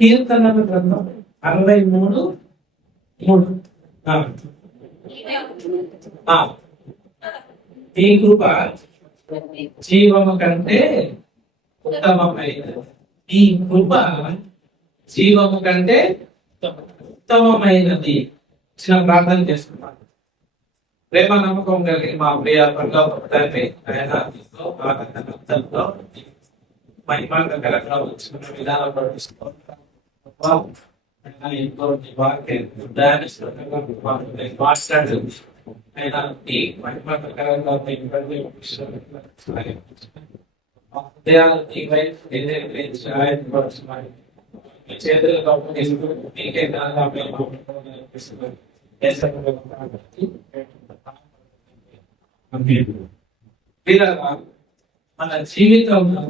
కీర్తనల గ్రంథం 63:3. ఈ కృప జీవము కంటే ఉత్తమమైనది. ఈ కృప జీవము కంటే ఉత్తమమైనది. చిన్న ప్రార్థన చేసుకున్నాను. ప్రేమ నమ్మకం కలిగి మా ప్రియ తండ్రి, ఆయన మహిమాకరంగా వచ్చిన విధానం మాట్లాడండి. ఆయన మహిమాకరంగా చేతులు మీకే మన జీవితంలో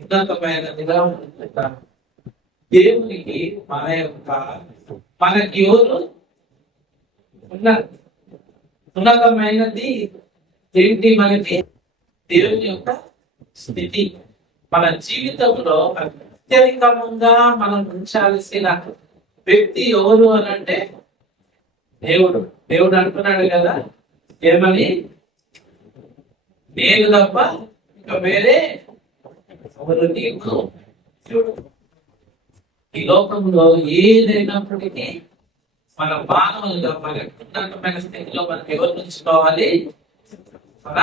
ఉన్నతమైన దేవునికి మనకి ఎవరు ఉన్నతమైనది ఏంటి? మనకి దేవుని యొక్క స్థితి. మన జీవితంలో అత్యధికంగా మనం ఉంచాల్సిన వ్యక్తి ఎవరు అని అంటే దేవుడు. దేవుడు అంటున్నాడు కదా, ఏమని? నేను తప్ప ఇంకా వేరే ఎవరు నీకు. ఈ లోకంలో ఏదైనప్పటికీ మన మానవులుగా మన ఉన్నతమైన స్థితిలో మనం ఎవరు ఉంచుకోవాలి? మన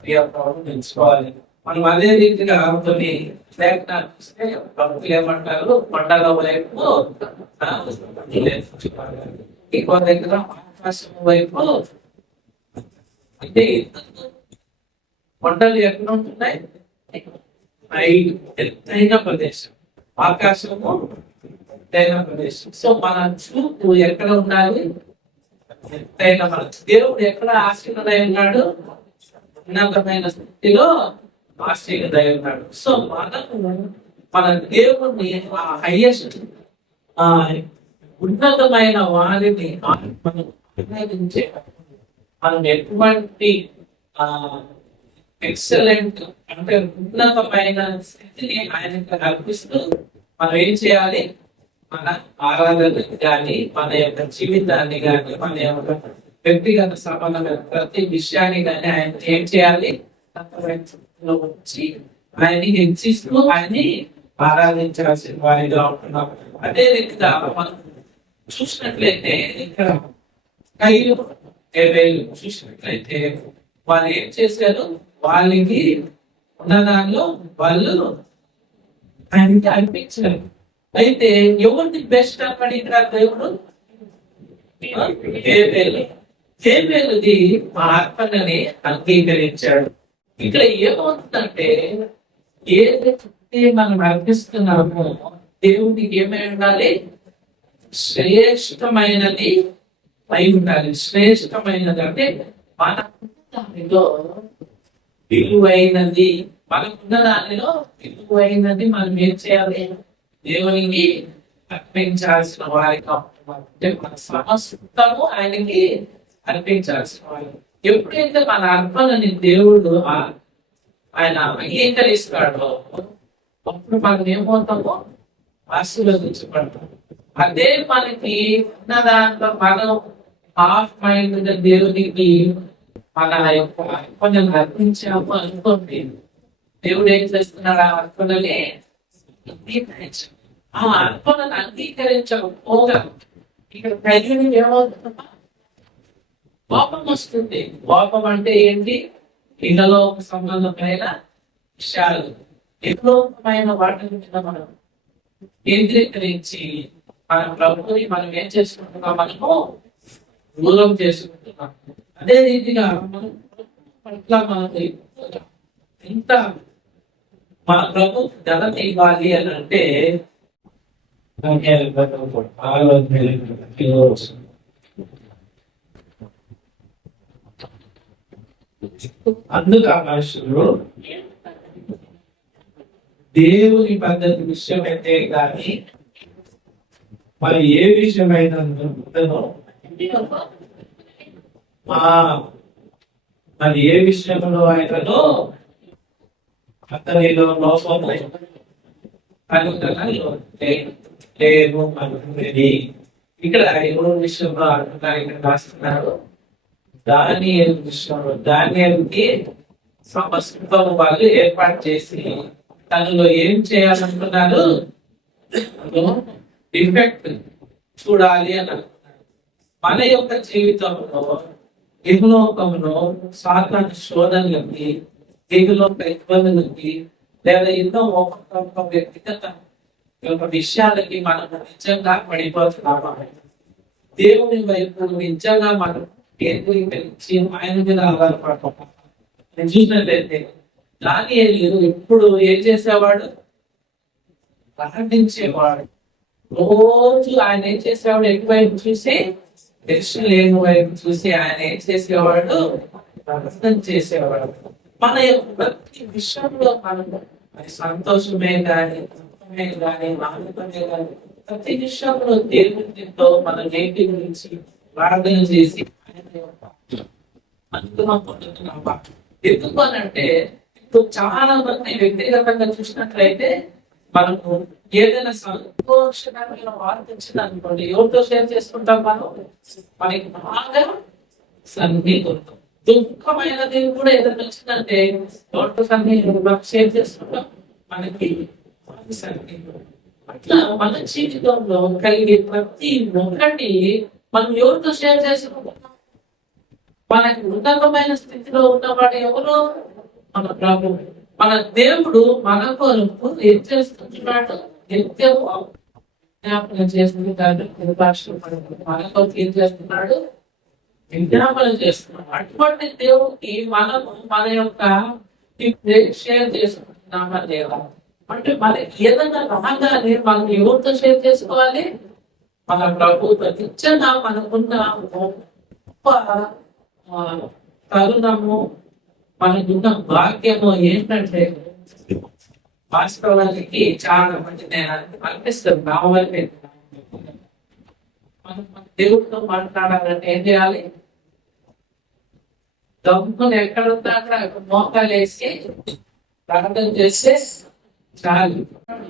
ప్రియ ప్రభువుని ఉంచుకోవాలి. మనం అదే రీతిగా కొన్ని లేఖనాలు చూస్తే భక్తులు ఏమంటారు? కొండల వైపు ఇంకో దగ్గర ఆకాశం వైపు. అంటే కొండలు ఎక్కడ ఉంటున్నాయి? ఎత్తైన ప్రదేశం. ఆకాశము ఎత్తైన ప్రదేశం. సో మన చూపు ఎక్కడ ఉండాలి? ఎత్తైన. మన దేవుడు ఎక్కడ ఆశీనుడై ఉన్నాడు? ఉన్నతమైన స్థితిలో ఆశీనుడై ఉన్నాడు. సో మన దేవుడిని ఆ హైయెస్ట్ ఉన్నతమైన వారిని మనం ఆరాధించే మనం ఎటువంటి ఎక్సలెంట్ అంటే ఉన్నతమైన స్థితిని ఆయనకు కల్పిస్తూ మనం ఏం చేయాలి? మన ఆరాధన కానీ, మన యొక్క జీవితాన్ని కానీ, మన యొక్క వ్యక్తిగత సంబంధమైన ప్రతి విషయాన్ని కానీ ఆయన ఏం చేయాలి? వచ్చి ఆయన్ని హెచ్చిస్తూ ఆయన్ని ఆరాధించాల్సిన వారిగా ఉంటున్నాం. అదే రీతిగా మనం చూసినట్లయితే ఇక్కడ కయ్యూ హేబేలు చూసినట్లయితే వాళ్ళు ఏం చేశారు? వాళ్ళకి ఉన్నదానిలో వాళ్ళు ఆయనకి అనిపించారు. అయితే ఎవరిది బెస్ట్ అన్నది ఇక్కడ దేవుడు హేబేలుది ఆ అర్పణని అంగీకరించాడు. ఇక్కడ ఏమవుతుందంటే ఏదైతే మనం అర్పిస్తున్నామో దేవుడికి ఏమై ఉండాలి? శ్రేష్టమైనది అయి ఉండాలి. శ్రేష్టమైనది అంటే మన దానిలో విలువైనది, మనకున్న దానిలో విలువైనది మనం ఏం చేయాలి? దేవునికి అర్పించాల్సిన వారికి. అంటే మన సమస్తము ఆయనకి అర్పించాల్సిన వారి. ఎప్పుడైతే మన అర్పణని దేవుడు ఆయన అంగీకరిస్తాడో అప్పుడు మనం ఏమవుతామో ఆశీర్వదించబడతాం. అదే మనకి ఉన్న దాంట్లో మనం హాఫ్ మైండ్ దేవునికి మన యొక్క అర్పణను అర్పించాము అనుకోండి, దేవుడు ఏం చేస్తున్నాడు? ఆ అర్పణని ఆ అర్పణను అంగీకరించకపోగా ఇక్కడ ప్రజలు ఏమవుతుందా? కోపం వస్తుంది. కోపం అంటే ఏంటి? ఇళ్లలో సంబంధమైన విషయాలు, ఎన్నోమైన వాటి మీద మనం కేంద్రీకరించి మన ప్రభుని మనం ఏం చేసుకుంటున్నాం? మనము దూరం చేసుకుంటున్నాం. అదే రీతిగా మనకి ఇంత మన ప్రభు ఘనత ఇవ్వాలి అని అంటే అందుకు ఆ మనుషులు దేవుని పద్ధతి విషయం అయితే కానీ మరి ఏ విషయమైనా మరి ఏ విషయంలో ఆయనలో అతనిలో లోపము కనుగొనలో లేవు అనుకునేది. ఇక్కడ ఎవరు విషయంలో అంటున్నారు, ఇక్కడ రాస్తున్నారు దానియేలు విషయంలో. దానియేలుకి సమస్తం వాళ్ళు ఏర్పాటు చేసి తనలో ఏం చేయాలనుకున్నారు, డిఫెక్ట్ చూడాలి అని అనుకున్నాడు. మన యొక్క జీవితంలో ఇహలోకంలో సాతాను శోధనలకి, దిగులోక ఇబ్బందులకి, లేదా ఎన్నో ఒక్కొక్క వ్యక్తిగత విషయాలకి మనం నిజంగా పడిపోతున్నామా? దేవుని వైపు నిజంగా మనం కేంద్రీకరించి ఆయన మీద ఆధారపడతాం. నేను చూసినట్లయితే దానియేలు ఎప్పుడు ఏం చేసేవాడు, ప్రార్థించేవాడు. రోజు ఆయన ఏం చేసేవాడు, ఎటువైపు చూసి, దర్శనం లేని వైపు చూసి ఆయన ఏం చేసేవాడు, ప్రార్థన చేసేవాడు. మన యొక్క ప్రతి విషయంలో మనం సంతోషమే కానీ, దుఃఖమే కానీ, ఆనందమే కానీ, ప్రతి విషయంలో దేవునితో మన నేటి గురించి ప్రార్థన చేసి ఆయన యొక్క అనుగ్రహం పొందుతున్నామా? ఎందుకు అని అంటే ఇప్పుడు చాలా మంది వ్యక్తిగతంగా చూసినట్లయితే మనము ఏదైనా సంతోషకరమైన వార్త వచ్చింది అనుకోండి, ఎవరితో షేర్ చేసుకుంటాం? మనకి బాగా సన్నిహితం. దుఃఖమైనది కూడా ఏదైనా వచ్చిందంటే ఎవరితో సన్నిహితం షేర్ చేసుకుంటాం, మనకి సన్నిహితం. అట్లా మన జీవితంలో కలిగే ప్రతి ఒక్కటి మనం ఎవరితో షేర్ చేసుకుంటాం? మనకి ఉన్నతమైన స్థితిలో ఉన్నవాడు ఎవరు? మన ప్రభు. మన దేవుడు మన కొరకు ఏం చేస్తున్నాడు, నిత్యం విజ్ఞాపన చేస్తున్నాడు. మన కొరకు ఏం చేస్తున్నాడు, విజ్ఞాపన చేస్తున్నాడు. అటువంటి దేవుడికి మనము మన యొక్క షేర్ చేసుకుంటున్నామా లేదా? అంటే మనకి ఏదైనా రాగానే మనం ఎవరితో షేర్ చేసుకోవాలి? మన ప్రభుత్వ నిజంగా మనకున్న గొప్ప తరుణము, మనకున్న భాగ్యము ఏంటంటే వాస్తవానికి చాలా మంది నేను అనిపిస్తుంది నా వరకే. మనం దేవుడితో మాట్లాడాలంటే ఏం చేయాలి? దమ్మును ఎక్కడ ఉందా అక్కడ మోకాలు వేసి ప్రార్థన చేస్తే చాలు.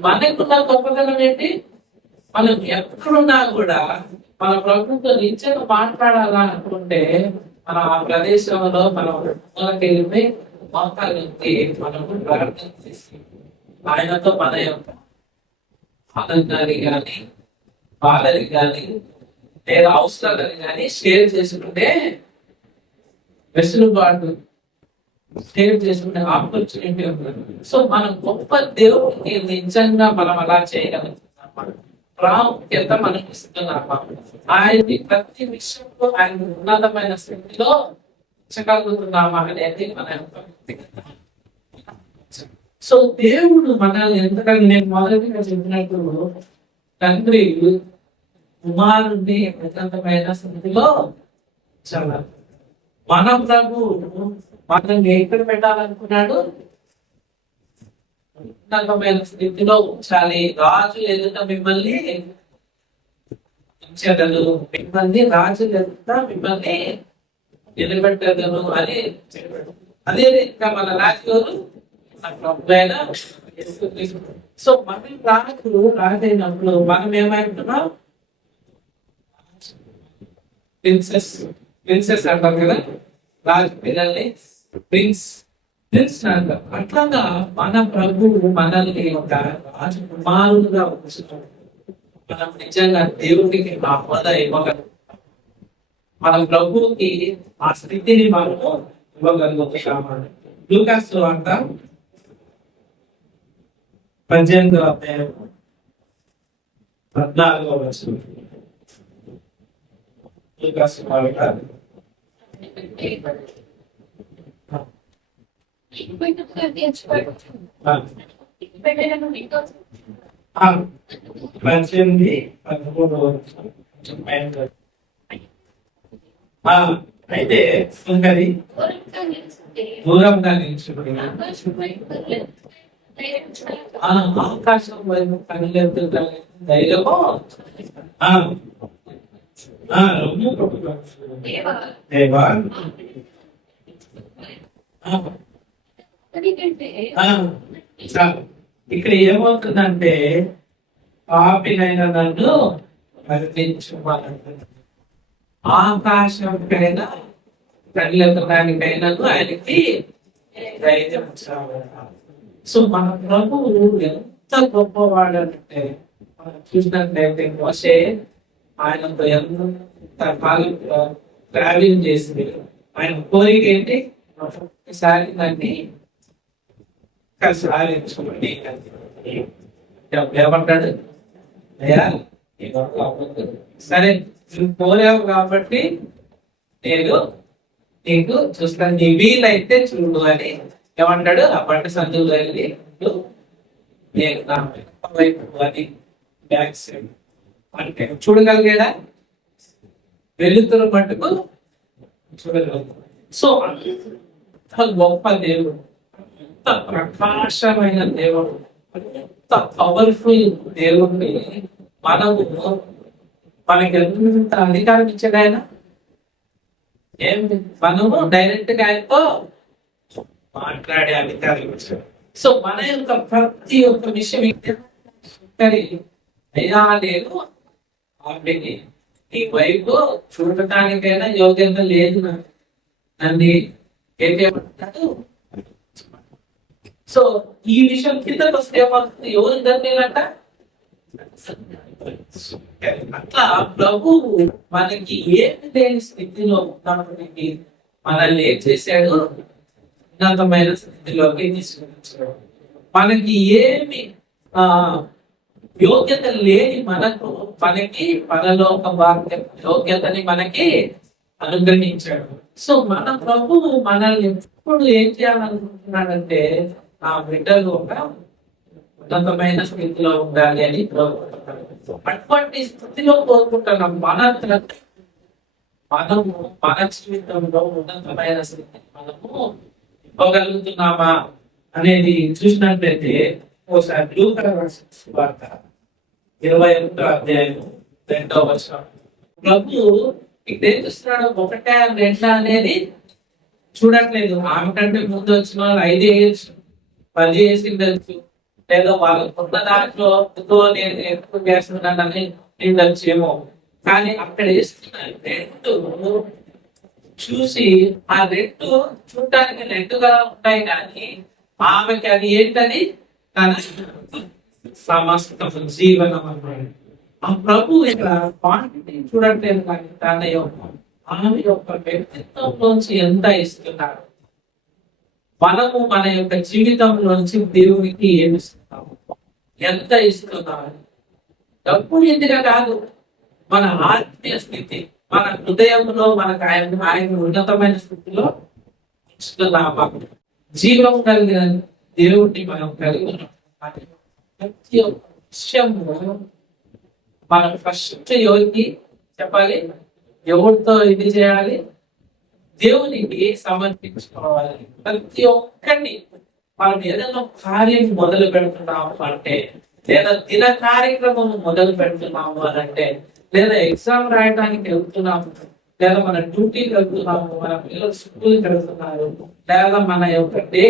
మనకున్న గొప్పతనం ఏంటి? మనం ఎక్కడున్నా కూడా మన ప్రభుత్వం నిజంగా మాట్లాడాలా అనుకుంటే మన ఆ ప్రదేశంలో మనం వెళ్ళి మోకాలు మనము ప్రార్థన చేసి ఆయనతో మన యొక్క ఆనందాన్ని కానీ, బాధని కానీ, లేదా అవసరాలని కానీ షేర్ చేసుకుంటే వెసులుబాటు, షేర్ చేసుకునే ఆపర్చునిటీ ఉంటుంది. సో మనం గొప్ప దేవుడిని నిజంగా మనం అలా చేయగలుగుతున్నాం. ప్రాముఖ్యత మనం ఇస్తున్నామా? ఆయన్ని ప్రతి విషయంలో ఆయన ఉన్నతమైన స్థితిలో ఉంచగలుగుతున్నామా అనేది మన యొక్క. సో దేవుడు మనల్ని ఎందుకంటే నేను మొదటిగా చెప్పినట్టు తండ్రి కుమారుడిని ఉన్నతమైన స్థితిలో చాలా. మన ప్రభు మనల్ని ఎక్కడ పెట్టాలనుకున్నాడు? ఉన్నతమైన స్థితిలో ఉంచాలి. రాజు ఎదుట మిమ్మల్ని ఉంచగలను, మిమ్మల్ని రాజు ఎదుట మిమ్మల్ని నిలబెట్టగలను అని చెప్పాడు. అదే ఇంకా మన రాజుగారు సో మనం రాజైనప్పుడు మనం ఏమంటున్నాం? ప్రిన్సెస్ అంటారు కదా, రాజు పిల్లల్ని ప్రిన్స్ అంటారు. అట్లాగా మన ప్రభువు మనల్ని ఒక రాజకుమారుడుగా ఉంచుతాడు. మనం నిజంగా దేవుడికి ఆ హోదా ఇవ్వగలం. మన ప్రభువుకి ఆ స్థితిని మనము ఇవ్వగలుగుతాము. లూకాసు వార్త 18వ అధ్యాయం 14వ వచనం. లూకాసు వార్త 18:13 అయితే సుంకరి దూరంగా నిల్చుకుని ఆకాశం వైపు కనులెత్తుగా ధైర్యము దేవా ఇక్కడ ఏమవుతుందంటే పాపినైన నన్ను మరణించుకోవాలంటే ఆకాశం పైన కళ్ళెత్తడానికైనా ఆయనకి ధైర్యం చావాలి. సో మన ప్రభువు ఎంత గొప్పవాడంటే మనం చూసినట్లయితే మోషే ఆయనతో ఎంత కాలం ట్రావెలింగ్ చేసి ఆయన కోరిక ఏంటి, ఒకసారి నన్ను ఒకసారి ఏమంటాడు, అయ్యా సరే నువ్వు కోరావు కాబట్టి నేను నీకు చూస్తాను, నీ వీలైతే చూడు అని ఏమంటాడు. ఆ పంట సందులో వెళ్ళి నేను నా వైపు అని బ్యాక్ సైడ్ అంటే చూడగలిగాడా, వెలుతురు మటుకు చూడగలదు. సో అంత గొప్ప దేవుడు, అంత ప్రకాశమైన దేవుడు, అంత పవర్ఫుల్ దేవుడిని మనము మనకి ఎంత అధికారం ఇచ్చాడు ఆయన. ఏం మనము డైరెక్ట్ గా ఆయనతో మాట్లాడే అధికారం ఇచ్చాడు. సో మన యొక్క ప్రతి ఒక్క విషయం అయ్యా నేను ఆమెకి ఈ వైపు చూడటానికైనా యోగ్యత లేదు, నన్ను ఏమంటాడు. సో ఈ విషయం కిందకు వస్తే ఏమవుతుంది, ఎవరు ధన్యులంట. అట్లా ప్రభువు మనకి ఏమి లేని స్థితిలో ఉన్నప్పటికీ మనల్ని ఏం చేశాడు, ఉన్నతమైన స్థితిలోకి తీసుకొచ్చాడు. మనకి ఏమి యోగ్యత లేని మనకి పరలోక భాగ్య యోగ్యతని మనకి అనుగ్రహించాడు. సో మన ప్రభువు మనల్ని ఎప్పుడు ఏం చేయాలనుకుంటున్నాడంటే ఆ బిడ్డలు ఒక ఉన్నతమైన స్థితిలో ఉండాలి అని అటువంటి స్థితిలో కోరుకుంటున్నాం. మనము మన జీవితంలో ఉన్నతమైన స్థితి మనము ఇవ్వగలుగుతున్నామా అనేది చూసినట్లయితే ఒకసారి లూకా వార్త 21వ అధ్యాయం 2వ వచనం. ప్రభు ఇక్కడ ఏం చూస్తున్నాడు, 1 2 అనేది చూడట్లేదు. ఆమె కంటే ముందు వచ్చిన వాళ్ళు 5 వేయచ్చు, 10 వేసి ఉండొచ్చు, లేదా వాళ్ళకు ఉన్న దాంట్లో నేను ఎక్కువ చేస్తున్నానని ఉండొచ్చేమో. కానీ అక్కడ వేస్తున్నారు 2 చూసి ఆ 2 చూడటానికి 2గా ఉంటాయి, కానీ ఆమెకి అది ఏంటని తన సమస్త జీవనం అన్నాడు. ఆ ప్రభు యొక్క క్వాంటిటీ చూడట్లేదు, కానీ తన యొక్క ఆమె యొక్క వ్యక్తిత్వంలోంచి ఎంత ఇస్తున్నాడు. మనము మన యొక్క జీవితంలోంచి దేవునికి ఏమి ఇస్తున్నాము, ఎంత ఇస్తున్నాము. డబ్బు ఎందుగా కాదు, మన ఆత్మీయ స్థితి, మన హృదయంలో మనకు ఆయన ఉన్నతమైన స్థితిలో ఇస్తున్నామా. జీవం కలిగిన దేవుడిని మనం కలిగి ఉన్నాం. ప్రతి ఒక్క విషయము మనం ఫస్ట్ ఎవరికి చెప్పాలి, ఎవరితో ఇది చేయాలి, దేవునికి సమర్పించుకోవాలి. ప్రతి ఒక్కరిని మనం ఏదైనా కార్యం మొదలు పెడుతున్నాము అంటే, లేదా దిన కార్యక్రమం మొదలు పెడుతున్నాము అని అంటే, లేదా ఎగ్జామ్ రాయడానికి వెళ్తున్నాము, లేదా మన డ్యూటీకి వెళ్తున్నాము, మన పిల్లలు స్కూల్కి వెళ్తున్నారు, లేదా మన యొక్క డే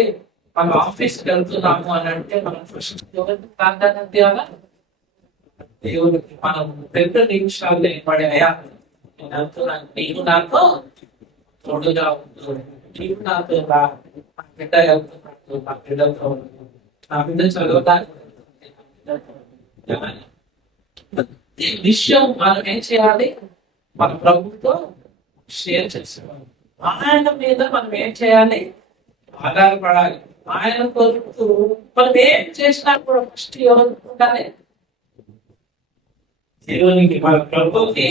మన ఆఫీస్కి వెళ్తున్నాము అని అంటే మనం ఫస్ట్ ఎవరికి ప్రాధాన్యత ఇవ్వాలా, దేవునికి. మనం 2 నిమిషాలు నిలబడి అయ్యా నేను వెళ్తున్నాను, నీవు నాతో తోడుగా ఉంటుంది, నీవు నాతో నా బిడ్డ వెళ్తున్నాడు, నా బిడ్డతో నా బిడ్డ చదవడానికి ప్రతి విషయం మనం ఏం చేయాలి, మన ప్రభుత్వ షేర్ చేసుకోవాలి. ఆయన మీద మనం ఏం చేయాలి, ఆధారపడాలి. ఆయన కొరకు మనం ఏం చేసినా కూడా ఫస్ట్ ఎవరు ఉండాలి, దేవునికి, మన ప్రభుకి.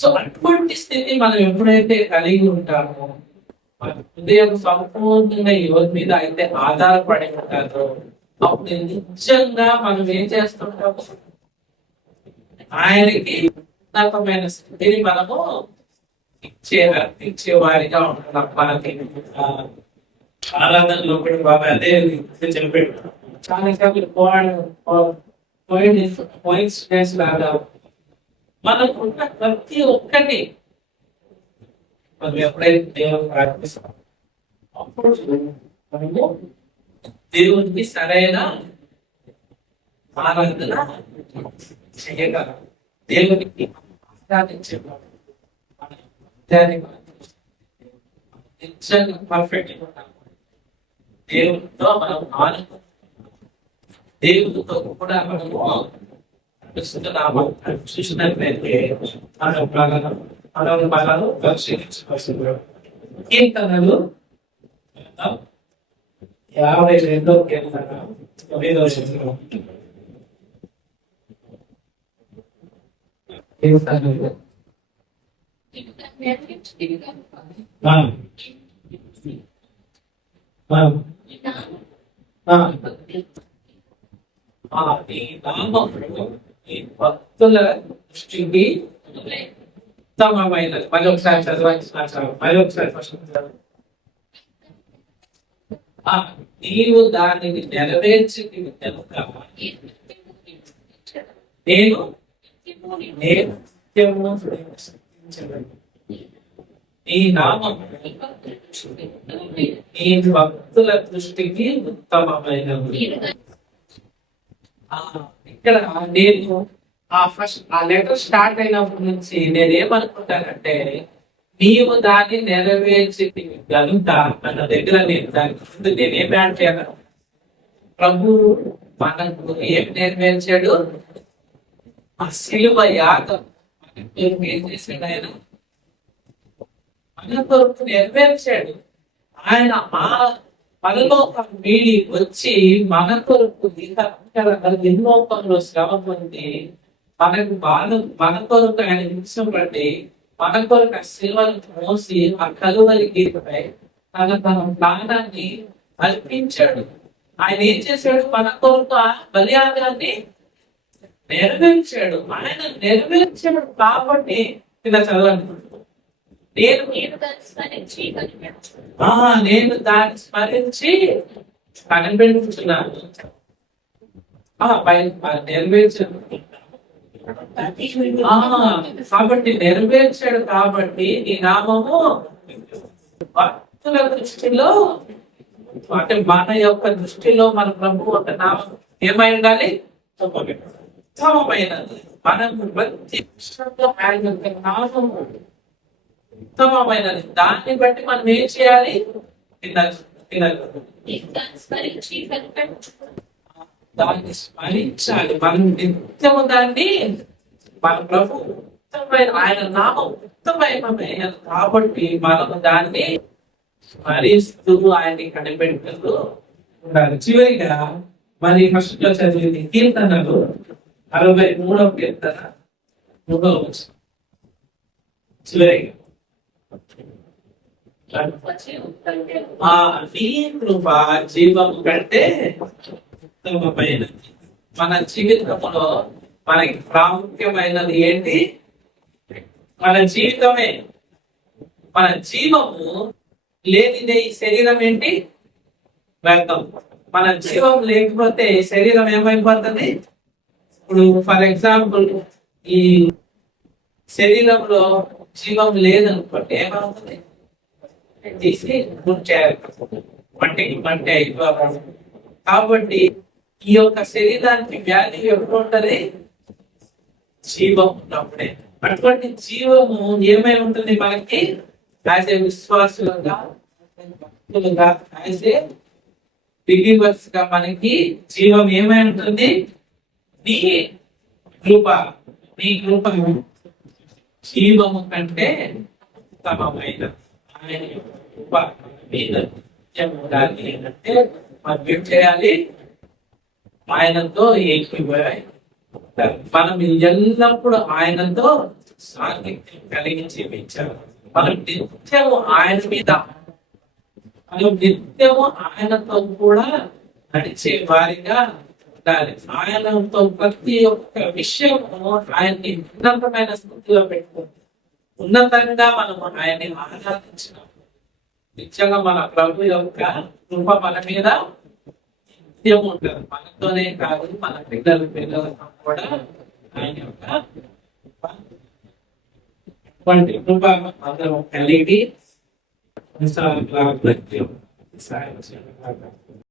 సో అటువంటి స్థితి మనం ఎప్పుడైతే కలిగి ఉంటామో, మన హృదయం సంపూర్ణంగా ఎవరి మీద అయితే ఆధారపడి ఉంటారో, అప్పుడు నిజంగా మనం ఏం చేస్తుంటాము, ఆయనకి ఉన్నతమైన స్థితిని మనము ఇచ్చే వారిగా ఉంటున్నాం. మనకి ఆరాధనలో కూడా బాబా అదే చెప్పాడు, చాలా పాయింట్స్ లాగా మనకున్న ప్రతి ఒక్కటి మనం ఎప్పుడైతే దేవుని ప్రార్థిస్తాం అప్పుడు మనము దేవునికి సరైన ఆరాధన చేయగలం. దేవునికి ఆరాధించేవాడు నిజంగా పర్ఫెక్ట్ దేవుడితో మనం ఆనందం, దేవుడితో కూడా మనము చూసినట్లయితే మనం పరిశీలించవలసింది. కీర్తనలు 52వ కీర్తన 9వ వచనం. కీర్తనలు భక్తుల దృష్టికి ఉత్తమమైనది. మళ్ళీ ఒకసారి చదవాలి, మళ్ళీ ఒకసారి ఫస్ట్ నీవు దానిని నెరవేర్చి కనుక నేను నీ నామం నీ భక్తుల దృష్టికి ఉత్తమమైనది. ఇక్కడ నేను ఆ లెటర్ స్టార్ట్ అయినప్పటి నుంచి నేనేమనుకుంటానంటే, నీవు దాన్ని నెరవేర్చి గనుక అన్న దగ్గర నేను దానికి ముందు నేనేం యాడ్ చేయగలను? ప్రభు మనకు ఏం నెరవేర్చాడు? ఆ శిలువ యాగం ఏం చేశాడు? ఆయన మన కొరకు నెరవేర్చాడు. ఆయన ఆ పరలోకం వీడి వచ్చి మన కొరకు ఎన్నో పనులు శ్రమ పొంది మనకు మన కొరకు ఆయన హింసం పడి మన కొరకు ఆ శిలువను మోసి ఆ కలువరి గీతపై తన ప్రాణాన్ని అర్పించాడు. ఆయన ఏం చేశాడు? మన కొరకు ఆ బలియాగాన్ని నెరవేర్చాడు. ఆయన నెరవేర్చాడు కాబట్టి ఇలా చదవండి. నేను దాన్ని స్మరించి కనిపెడుతున్నాను. నెరవేర్చాడు కాబట్టి నెరవేర్చాడు కాబట్టి నీ నామము భక్తుల దృష్టిలో, అంటే మన యొక్క దృష్టిలో మన ప్రభు ఒక నామం ఏమై ఉండాలి? ఉత్తమమైనది. మనం ప్రతి విషయంలో ఆయన యొక్క నామము ఉత్తమమైనది. దాన్ని బట్టి మనం ఏం చేయాలి? దాన్ని స్మరించాలి. మనం నిత్యము దాన్ని మన ప్రభు ఉత్తమైన ఆయన నామం ఉత్తమమైనది కాబట్టి మనం దాన్ని స్మరిస్తూ ఆయన్ని కనిపెడుతూ ఉండాలి. చివరిగా మరి ఫస్ట్ లో చదివింది కీర్తనలు 63వ కీర్తన 3వ వచనం. చివరిగా నీ కృప జీవం కంటే ఉత్తమమైనది. మన జీవితంలో మనకి ప్రాముఖ్యమైనది ఏంటి? మన జీవితమే. మన జీవము లేనిదే ఈ శరీరం ఏంటి? వ్యర్థం. మన జీవం లేకపోతే శరీరం ఏమైపోతుంది? ఇప్పుడు ఫర్ ఎగ్జాంపుల్ ఈ శరీరంలో జీవం లేదనుకోండి, ఏమవుతుంది? తీసి మంటి అయిపోవాలి. కాబట్టి ఈ యొక్క శరీరానికి వ్యాధి ఎప్పుడు ఉంటది? జీవం ఉన్నప్పుడే. అటువంటి జీవము ఏమై ఉంటుంది మనకి? యాజ్ ఏ విశ్వాసులుగా, భక్తులుగా, యాజ్ ఏ బిలీవర్స్ గా మనకి జీవం ఏమై ఉంటుంది? నీ కృప జీవము కంటే ఉత్తమమైన ఆయన కృప మీద ఏంటంటే మనం ఏం చేయాలి? ఆయనతో ఏకీభవించాలి. మనం ఎల్లప్పుడూ ఆయనతో సాన్నిధ్యం కలిగి జీవించాలి. మనం నిత్యము ఆయన మీద, మనం నిత్యము ఆయనతో కూడా నడిచే వారిగా ఉండాలి. ఆయనతో ప్రతి ఒక్క విషయము ఆయన్ని ఉన్నతమైన స్థితిలో పెట్టుకుంది. ఉన్నతంగా మనం ఆయన్ని ఆరాధించినాం. నిత్యంగా మన ప్రభు యొక్క కృప మన మీద నిత్యం ఉంటుంది. మనతోనే కాదు, మన పిల్లలకు కూడా ఆయన యొక్క కృప అందరం కలిగి